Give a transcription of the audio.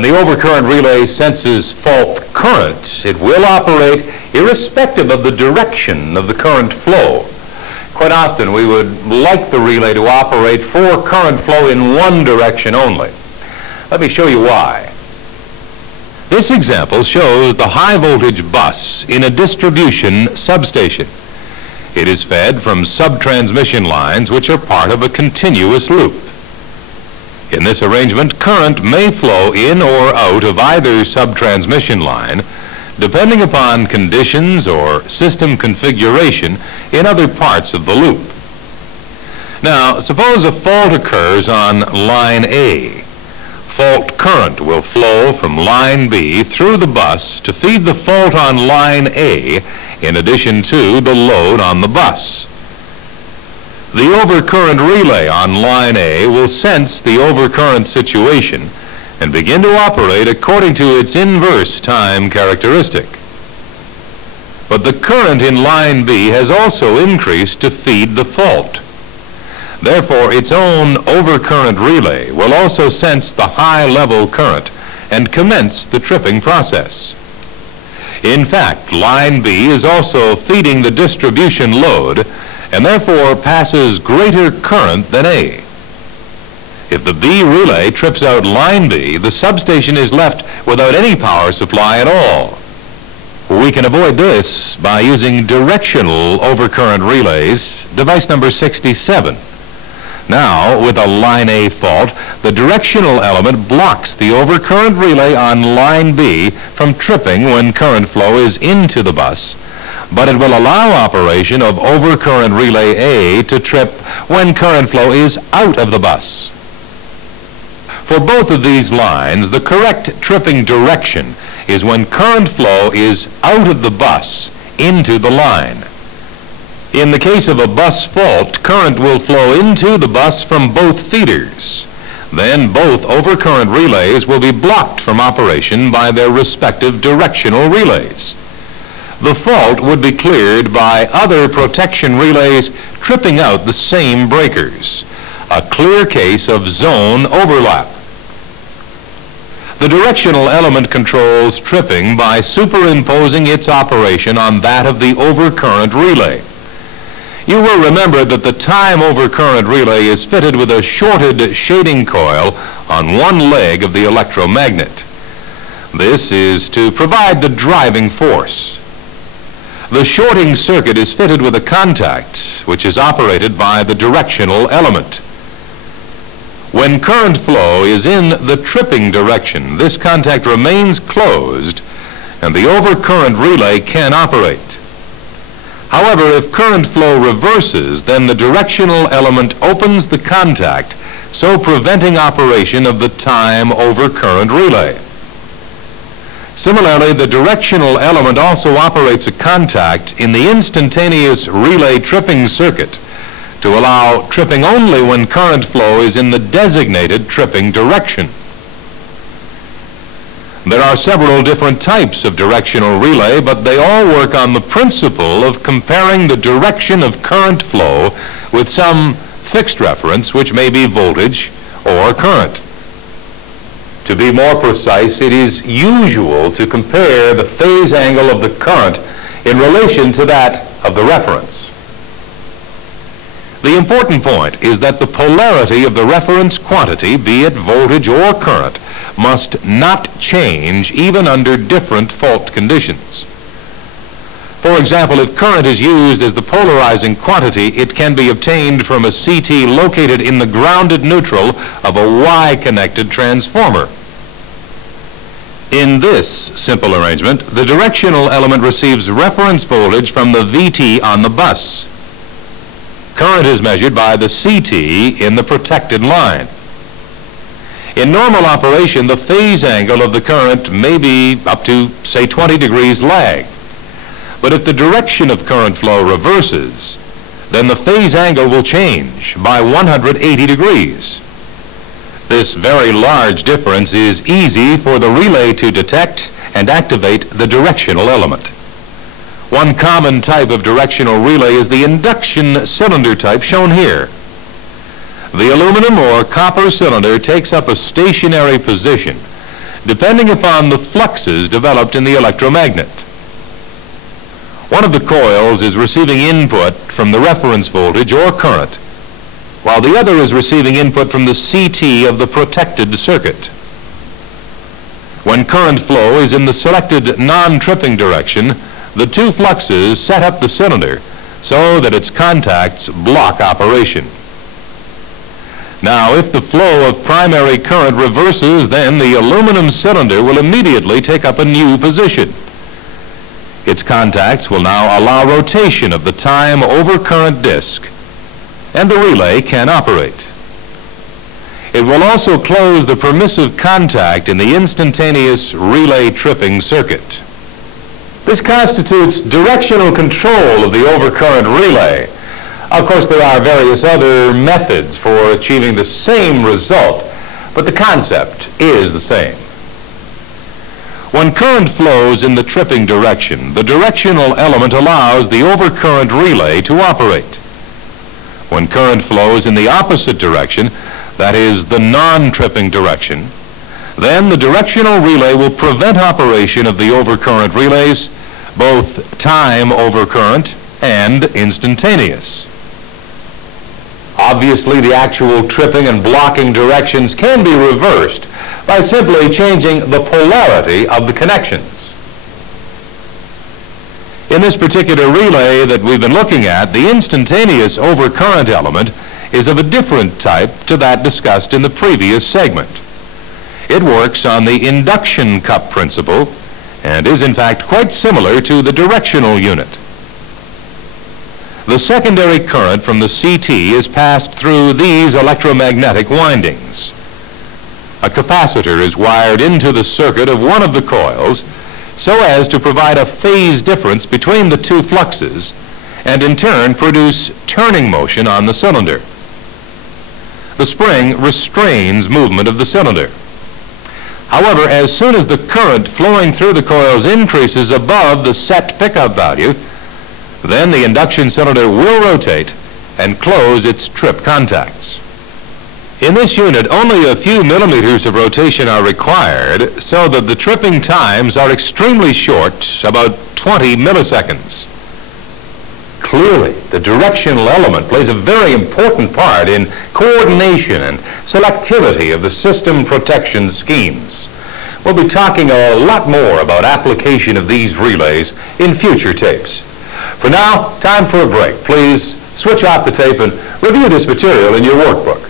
When the overcurrent relay senses fault current, it will operate irrespective of the direction of the current flow. Quite often we would like the relay to operate for current flow in one direction only. Let me show you why. This example shows the high voltage bus in a distribution substation. It is fed from sub-transmission lines which are part of a continuous loop. In this arrangement, current may flow in or out of either sub-transmission line depending upon conditions or system configuration in other parts of the loop. Now, suppose a fault occurs on line A. Fault current will flow from line B through the bus to feed the fault on line A in addition to the load on the bus. The overcurrent relay on line A will sense the overcurrent situation and begin to operate according to its inverse time characteristic. But the current in line B has also increased to feed the fault. Therefore, its own overcurrent relay will also sense the high level current and commence the tripping process. In fact, line B is also feeding the distribution load and therefore passes greater current than A. If the B relay trips out line B, the substation is left without any power supply at all. We can avoid this by using directional overcurrent relays, device number 67. Now, with a line A fault, the directional element blocks the overcurrent relay on line B from tripping when current flow is into the bus, but it will allow operation of overcurrent relay A to trip when current flow is out of the bus. For both of these lines, the correct tripping direction is when current flow is out of the bus into the line. In the case of a bus fault, current will flow into the bus from both feeders. Then both overcurrent relays will be blocked from operation by their respective directional relays. The fault would be cleared by other protection relays tripping out the same breakers, a clear case of zone overlap. The directional element controls tripping by superimposing its operation on that of the overcurrent relay. You will remember that the time overcurrent relay is fitted with a shorted shading coil on one leg of the electromagnet. This is to provide the driving force. The shorting circuit is fitted with a contact which is operated by the directional element. When current flow is in the tripping direction, this contact remains closed and the overcurrent relay can operate. However, if current flow reverses, then the directional element opens the contact, so preventing operation of the time overcurrent relay. Similarly, the directional element also operates a contact in the instantaneous relay tripping circuit to allow tripping only when current flow is in the designated tripping direction. There are several different types of directional relay, but they all work on the principle of comparing the direction of current flow with some fixed reference, which may be voltage or current. To be more precise, it is usual to compare the phase angle of the current in relation to that of the reference. The important point is that the polarity of the reference quantity, be it voltage or current, must not change even under different fault conditions. For example, if current is used as the polarizing quantity, it can be obtained from a CT located in the grounded neutral of a Y-connected transformer. In this simple arrangement, the directional element receives reference voltage from the VT on the bus. Current is measured by the CT in the protected line. In normal operation, the phase angle of the current may be up to, say, 20 degrees lag. But if the direction of current flow reverses, then the phase angle will change by 180 degrees. This very large difference is easy for the relay to detect and activate the directional element. One common type of directional relay is the induction cylinder type shown here. The aluminum or copper cylinder takes up a stationary position depending upon the fluxes developed in the electromagnet. One of the coils is receiving input from the reference voltage or current, while the other is receiving input from the CT of the protected circuit. When current flow is in the selected non-tripping direction, the two fluxes set up the cylinder so that its contacts block operation. Now, if the flow of primary current reverses, then the aluminum cylinder will immediately take up a new position. Its contacts will now allow rotation of the time over current disk, and the relay can operate. It will also close the permissive contact in the instantaneous relay tripping circuit. This constitutes directional control of the overcurrent relay. Of course, there are various other methods for achieving the same result, but the concept is the same. When current flows in the tripping direction, the directional element allows the overcurrent relay to operate. When current flows in the opposite direction, that is the non-tripping direction, then the directional relay will prevent operation of the overcurrent relays, both time overcurrent and instantaneous. Obviously, the actual tripping and blocking directions can be reversed by simply changing the polarity of the connections. In this particular relay that we've been looking at, the instantaneous overcurrent element is of a different type to that discussed in the previous segment. It works on the induction cup principle and is in fact quite similar to the directional unit. The secondary current from the CT is passed through these electromagnetic windings. A capacitor is wired into the circuit of one of the coils so as to provide a phase difference between the two fluxes and in turn produce turning motion on the cylinder. The spring restrains movement of the cylinder. However, as soon as the current flowing through the coils increases above the set pickup value, then the induction cylinder will rotate and close its trip contacts. In this unit, only a few millimeters of rotation are required so that the tripping times are extremely short, about 20 milliseconds. Clearly, the directional element plays a very important part in coordination and selectivity of the system protection schemes. We'll be talking a lot more about application of these relays in future tapes. For now, time for a break. Please switch off the tape and review this material in your workbook.